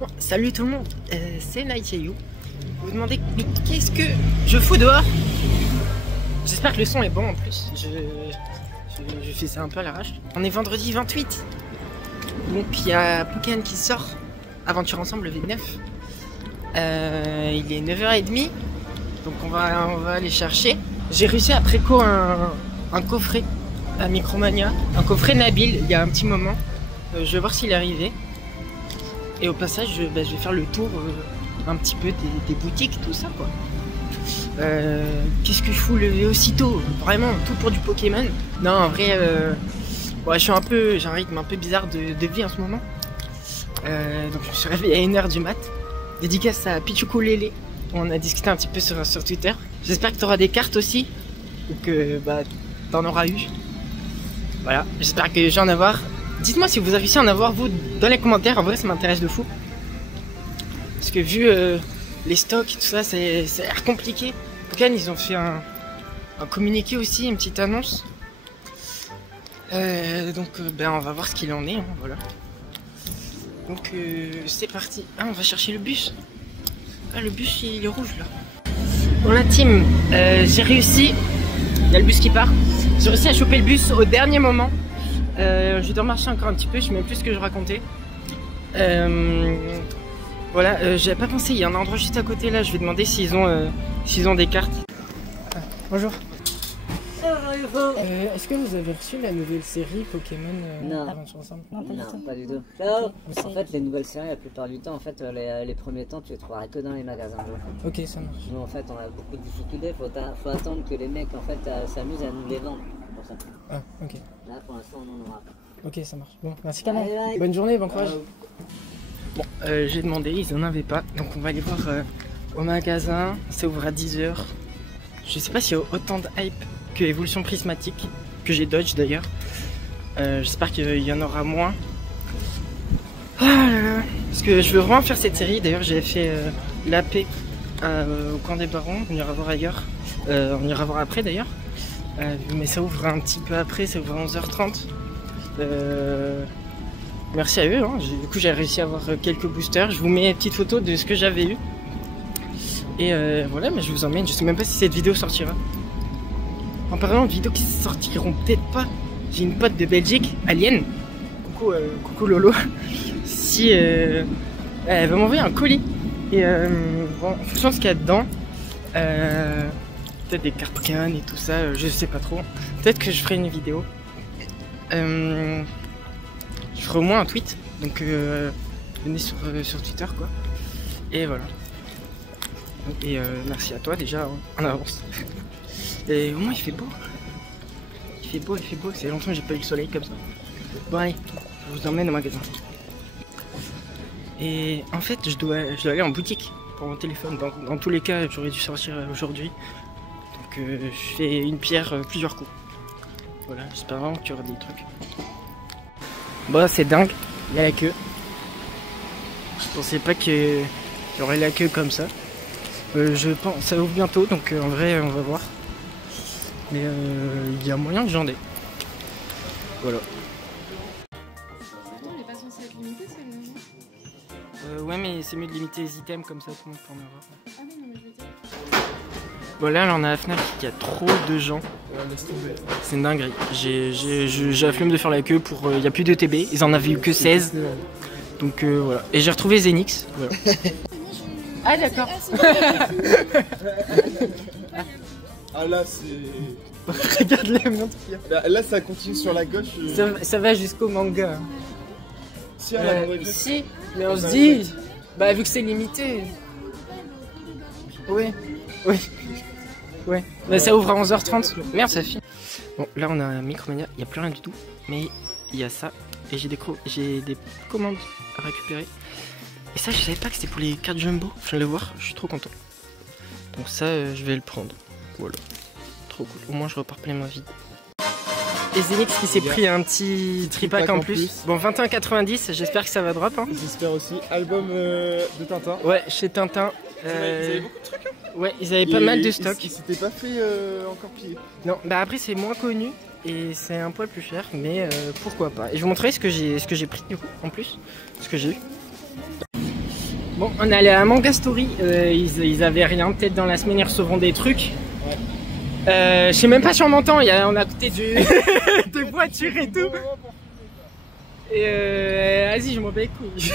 Bon, salut tout le monde, c'est Nightayou. Vous vous demandez mais qu'est-ce que je fous dehors? J'espère que le son est bon en plus. Je fais ça un peu à l'arrache. On est vendredi 28. Donc il y a Pokémon qui sort. Aventure ensemble le V9. Il est 9h30. Donc on va aller chercher. J'ai réussi à préco un coffret à Micromania. Un coffret Nabil il y a un petit moment. Je vais voir s'il est arrivé. Et au passage, je vais faire le tour un petit peu des boutiques, tout ça quoi. Qu'est-ce que je fous lever aussitôt? Vraiment, tout pour du Pokémon. Non, en vrai, ouais, j'ai un rythme un peu bizarre de vie en ce moment. Donc je me suis réveillé à 1h du mat. Dédicace à Pichuco Lélé. On a discuté un petit peu sur Twitter. J'espère que tu auras des cartes aussi. Ou que t'en auras eu. Voilà, j'espère que je vais en avoir. Dites-moi si vous avez réussi à en avoir vous dans les commentaires, en vrai ça m'intéresse de fou. Parce que vu les stocks et tout ça, c'est l'air compliqué. Pokémon ils ont fait un communiqué aussi, une petite annonce. Donc on va voir ce qu'il en est, hein, voilà. Donc c'est parti. Ah, on va chercher le bus. Ah, le bus il est rouge là. Bon la team, j'ai réussi. Il y a le bus qui part. J'ai réussi à choper le bus au dernier moment. Je dois marcher encore un petit peu, je sais même plus ce que je racontais. Voilà, j'avais pas pensé, il y a un endroit juste à côté là, je vais demander s'ils ont des cartes. Ah, bonjour. Est-ce que vous avez reçu la nouvelle série Pokémon Aventure Ensemble? Non, pas du tout. Ciao. En fait, les nouvelles séries, la plupart du temps, en fait, les premiers temps, tu les trouveras que dans les magasins. Ok, ça marche. Nous, en fait, on a beaucoup de difficultés. Faut attendre que les mecs, en fait, s'amusent à nous les vendre. Pour ça. Ah, ok. Là, pour l'instant, on n'en aura pas. Ok, ça marche. Bon, merci. Allez, bonne journée, bon courage. Bon, j'ai demandé, ils en avaient pas. Donc, on va aller voir au magasin. Ça ouvre à 10h. Je sais pas s'il y a autant de hype que Évolution Prismatique, que j'ai dodge d'ailleurs. J'espère qu'il y en aura moins. Oh là là. Parce que je veux vraiment faire cette série. D'ailleurs, j'avais fait l'AP au camp des barons. On ira voir ailleurs. On ira voir après d'ailleurs. Mais ça ouvre un petit peu après, ça ouvre à 11h30. Merci à eux. Hein. Du coup, j'ai réussi à avoir quelques boosters. Je vous mets une petite photo de ce que j'avais eu. Et voilà, mais je vous emmène. Je sais même pas si cette vidéo sortira. En parlant de vidéos qui sortiront peut-être pas, j'ai une pote de Belgique, Alien. Coucou Lolo. Si elle va m'envoyer un colis. Et bon, en fonction de ce qu'il y a dedans, peut-être des cartes Pokémon et tout ça, je sais pas trop. Peut-être que je ferai une vidéo. Je ferai au moins un tweet. Donc venez sur Twitter quoi. Et voilà. Et merci à toi déjà en avance. Et au moins il fait beau. Il fait beau. C'est longtemps que j'ai pas eu le soleil comme ça. Bon allez, je vous emmène au magasin. Et en fait je dois aller en boutique pour mon téléphone. Dans tous les cas j'aurais dû sortir aujourd'hui. Donc je fais une pierre plusieurs coups. Voilà, j'espère vraiment qu'il y aura des trucs. Bon c'est dingue, il y a la queue. Je pensais pas qu'il y aurait la queue comme ça. Je pense ça ouvre bientôt donc en vrai on va voir. Mais il y a moyen que j'en ai. Voilà. Pourtant, il est pas censé être limité, celui-là. Ouais, mais c'est mieux de limiter les items comme ça tout le monde peut en avoir. Ah oui, non, mais je veux dire. Voilà, là on a la Fnac, il y a trop de gens. C'est une dinguerie. J'ai la flemme de faire la queue pour. Il n'y a plus de TB, ils en avaient eu que 16. Donc voilà. Et j'ai retrouvé Zenix. Voilà. Ah d'accord. Ah là c'est... Regarde les montres qu'il y a. Là ça continue sur la gauche. Ça va jusqu'au manga. Si, à la gauche. Si, mais on se dit, bah vu que c'est limité. Oui. Ouais. Bah, ça ouvre à 11h30. Merde, ça finit. Bon, là on a Micromania, il n'y a plus rien du tout. Mais il y a ça. Et j'ai des commandes à récupérer. Et ça, je savais pas que c'était pour les cartes jumbo. Je viens de le voir, je suis trop content. Donc ça, je vais le prendre. Voilà. Trop cool. Au moins, je repars plein ma vie. Et Zenix qui s'est pris un petit tripack en plus. Bon, 21,90, j'espère que ça va drop. Hein. J'espère aussi. Album de Tintin. Ouais, chez Tintin. Ils avaient beaucoup de trucs. Hein. Ouais, ils avaient pas mal de stock. Ils s'étaient pas fait encore piller. Non, bah après, c'est moins connu. Et c'est un poil plus cher, mais pourquoi pas. Et je vous montrerai ce que j'ai pris du coup, en plus. Ce que j'ai eu. Bon, on est allé à Manga Story, ils avaient rien, peut-être dans la semaine ils recevront des trucs. Je sais même pas si on m'entend, on a côté de voitures et tout. Et vas-y, je m'en bats les couilles.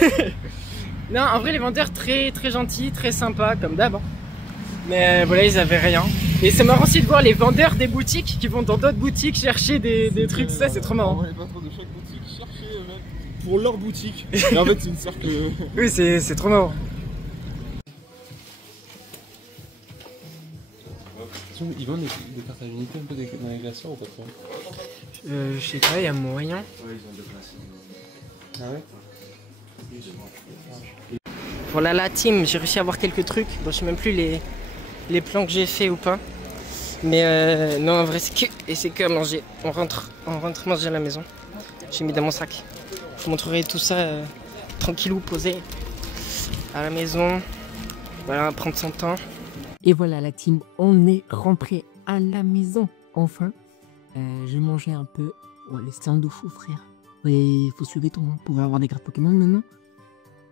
Non, en vrai les vendeurs très très gentils, très sympas comme d'hab. Hein. Mais voilà, ils avaient rien. Et c'est marrant aussi de voir les vendeurs des boutiques qui vont dans d'autres boutiques chercher des trucs, ça c'est trop marrant. Les patrons de chaque boutique chercher pour leur boutique. Et en fait c'est une cercle. Oui, c'est trop marrant. Ils vendent des cartes à l'unité un peu dans les glaciers ou pas trop? Je sais pas, il y a moyen. Ouais, ils ont déplacé. Ah ouais? Voilà la team, j'ai réussi à avoir quelques trucs. Bon, je sais même plus les plans que j'ai fait ou pas. Mais non, en vrai, c'est que à manger. On rentre manger à la maison. J'ai mis dans mon sac. Je vous montrerai tout ça tranquillou, posé à la maison. Voilà, prendre son temps. Et voilà la team, on est rentré à la maison, enfin. J'ai mangé un peu. Ouais, les stands de fou, frère. Il faut suivre tout, hein, pour avoir des cartes Pokémon maintenant.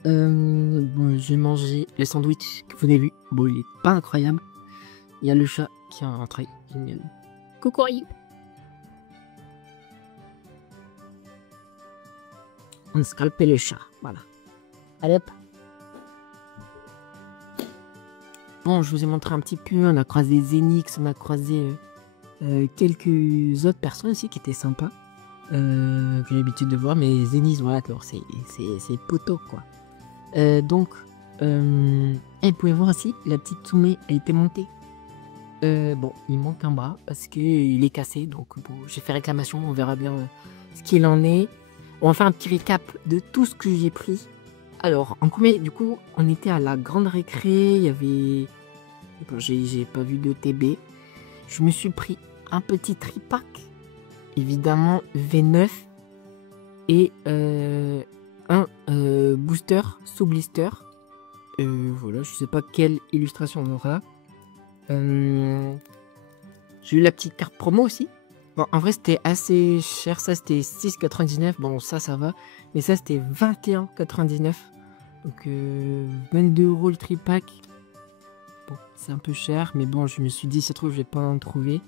Bon, j'ai mangé le sandwich que vous avez vu. Bon, il est pas incroyable. Il y a le chat qui a un trait génial. Coucou. On a scalpé le chat, voilà. Allez hop. Bon, je vous ai montré un petit peu, on a croisé Zenix, on a croisé quelques autres personnes aussi qui étaient sympas. Que j'ai l'habitude de voir, mais Zenix, voilà, c'est poteau, quoi. Donc, et vous pouvez voir aussi, la petite Tsumé a été montée. Bon, il manque un bras parce qu'il est cassé, donc bon, j'ai fait réclamation, on verra bien ce qu'il en est. On va faire un petit récap de tout ce que j'ai pris. Alors, en premier, du coup, on était à la grande récré, il y avait... Bon, j'ai pas vu de TB. Je me suis pris un petit tripack, évidemment V9, et un booster sous blister. Voilà, je sais pas quelle illustration on aura. J'ai eu la petite carte promo aussi. Bon, en vrai, c'était assez cher. Ça, c'était 6,99. Bon, ça va. Mais ça, c'était 21,99. Donc, 22 € le tripack. Bon, c'est un peu cher. Mais bon, je me suis dit, ça se trouve, je vais pas en trouver.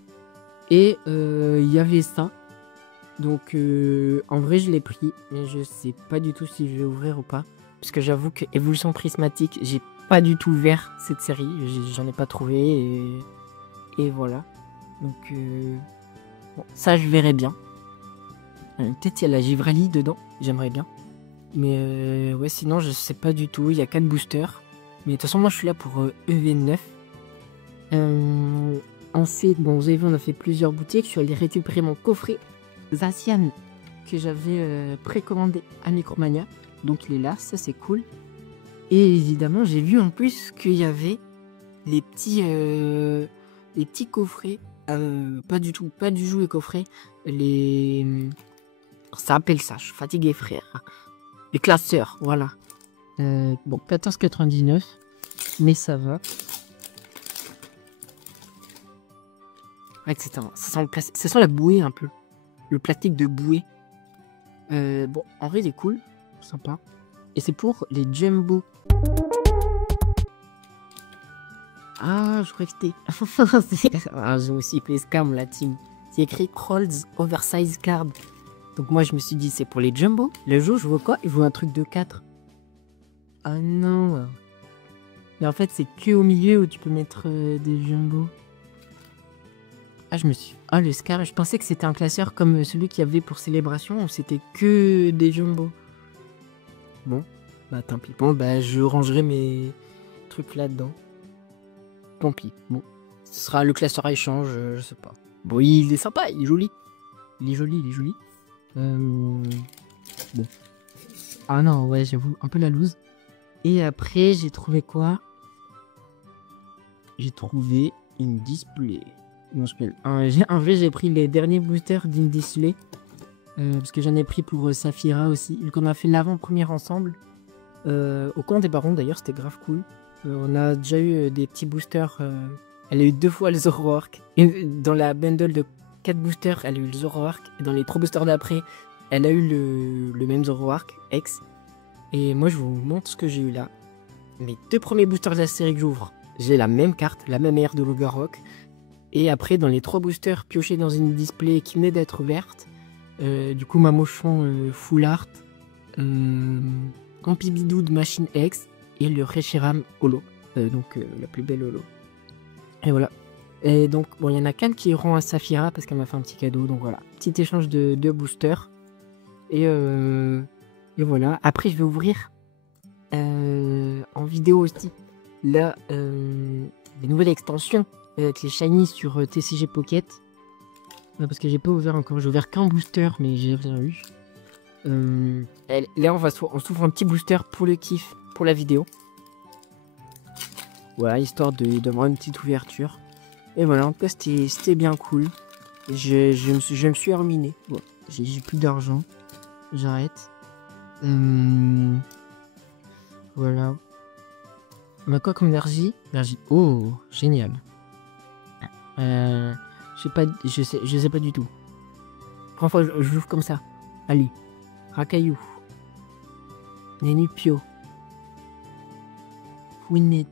Et il y avait ça. Donc, en vrai, je l'ai pris. Mais je sais pas du tout si je vais ouvrir ou pas. Parce que j'avoue que Évolution Prismatique, j'ai pas du tout ouvert cette série. J'en ai pas trouvé. Et voilà. Donc, bon, ça, je verrai bien. Peut-être il y a la Givrali dedans. J'aimerais bien. Mais ouais, sinon, je sais pas du tout. Il y a 4 boosters. Mais de toute façon, moi, je suis là pour EV9. Ensuite, bon, vous avez vu, on a fait plusieurs boutiques. Je suis allé récupérer mon coffret Zacian que j'avais précommandé à Micromania. Donc, il est là. Ça, c'est cool. Et évidemment, j'ai vu en plus qu'il y avait les petits coffrets. Pas du tout, pas du jouet coffret. Ça appelle ça, je suis fatigué, frère. Les classeurs, voilà. Bon, 14,99. Mais ça va. Ouais, ça sent la bouée un peu. Le plastique de bouée. Bon, en vrai, il est cool. Sympa. Et c'est pour les Jumbo. Ah, je crois que c'était... ah, je me suis fait scam, la team. C'est écrit Krolls Oversize Card. Donc moi, je me suis dit, c'est pour les Jumbo. Le jour, je vois quoi? Je vois un truc de 4. Ah non. Mais en fait, c'est que au milieu où tu peux mettre des Jumbo. Ah, je me suis... Ah, le Scar. Je pensais que c'était un classeur comme celui qu'il y avait pour Célébration, où c'était que des Jumbo. Bon, bah tant pis. Bon, bah je rangerai mes trucs là-dedans. Tant pis. Bon, ce sera le classeur à échange, je sais pas. Bon, il est sympa, il est joli. Il est joli. Bon. Ah non, ouais, j'avoue, un peu la loose. Et après, j'ai trouvé quoi? J'ai trouvé une display. En vrai, j'ai pris les derniers boosters d'Indisplay. Parce que j'en ai pris pour Saphira aussi. Vu qu'on a fait l'avant-première ensemble. Au camp des barons d'ailleurs, c'était grave cool. On a déjà eu des petits boosters. Elle a eu 2 fois le Zoroark. Et dans la bundle de 4 boosters, elle a eu le Zoroark. Et dans les 3 boosters d'après, elle a eu le même Zoroark, X. Et moi, je vous montre ce que j'ai eu là. mes 2 premiers boosters de la série que j'ouvre, j'ai la même carte, la même aire de Logarok. Et après, dans les 3 boosters piochés dans une display qui venait d'être ouverte, du coup, Mamochon Full Art, Campibidou de Machine X et le Reshiram Holo. Donc, la plus belle Holo. Et voilà. Et donc, bon, il y en a qu'un qui rend à Saphira parce qu'elle m'a fait un petit cadeau. Donc voilà, petit échange de 2 boosters. Et voilà. Après, je vais ouvrir en vidéo aussi là des nouvelles extensions avec les shiny sur TCG Pocket. Parce que j'ai pas ouvert encore. J'ai ouvert qu'un booster, mais j'ai rien eu. Là, on s'ouvre un petit booster pour le kiff, pour la vidéo. Voilà, histoire d'avoir une petite ouverture. Et voilà, en tout cas, c'était bien cool. Je me suis ruiné. Bon, j'ai plus d'argent. J'arrête. Voilà. On a quoi comme énergie? Oh, génial. Je sais pas du tout. Première fois, je joue comme ça. Allez. Rakayu. Nenupio. Winnet.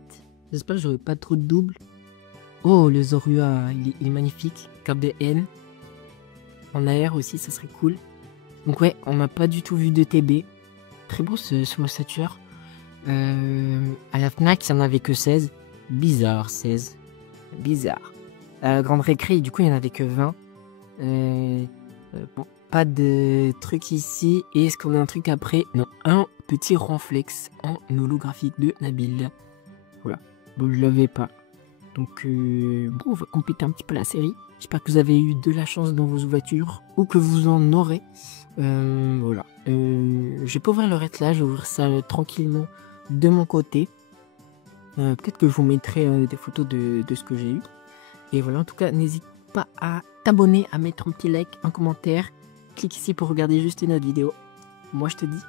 J'espère que j'aurai pas trop de doubles. Oh, le Zorua, il est magnifique. Carte de N. En AR aussi, ça serait cool. Donc ouais, on n'a pas du tout vu de TB. Très beau ce ossature. À la Fnac, il n'y en avait que 16. Bizarre, 16. Bizarre. À la grande récré, du coup, il n'y en avait que 20. Bon, pas de truc ici. Et est-ce qu'on a un truc après? Non, un petit Renflex en holographique de Nabil. Voilà. Bon, je l'avais pas. Donc, bon, on va compléter un petit peu la série. J'espère que vous avez eu de la chance dans vos voitures. Ou que vous en aurez. Voilà. Je vais pas ouvrir le reste là. Je vais ouvrir ça tranquillement de mon côté. Peut-être que je vous mettrai des photos de ce que j'ai eu. Et voilà, en tout cas, n'hésite pas à t'abonner, à mettre un petit like, un commentaire. Clique ici pour regarder juste une autre vidéo. Moi, je te dis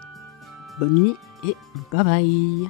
bonne nuit et bye bye.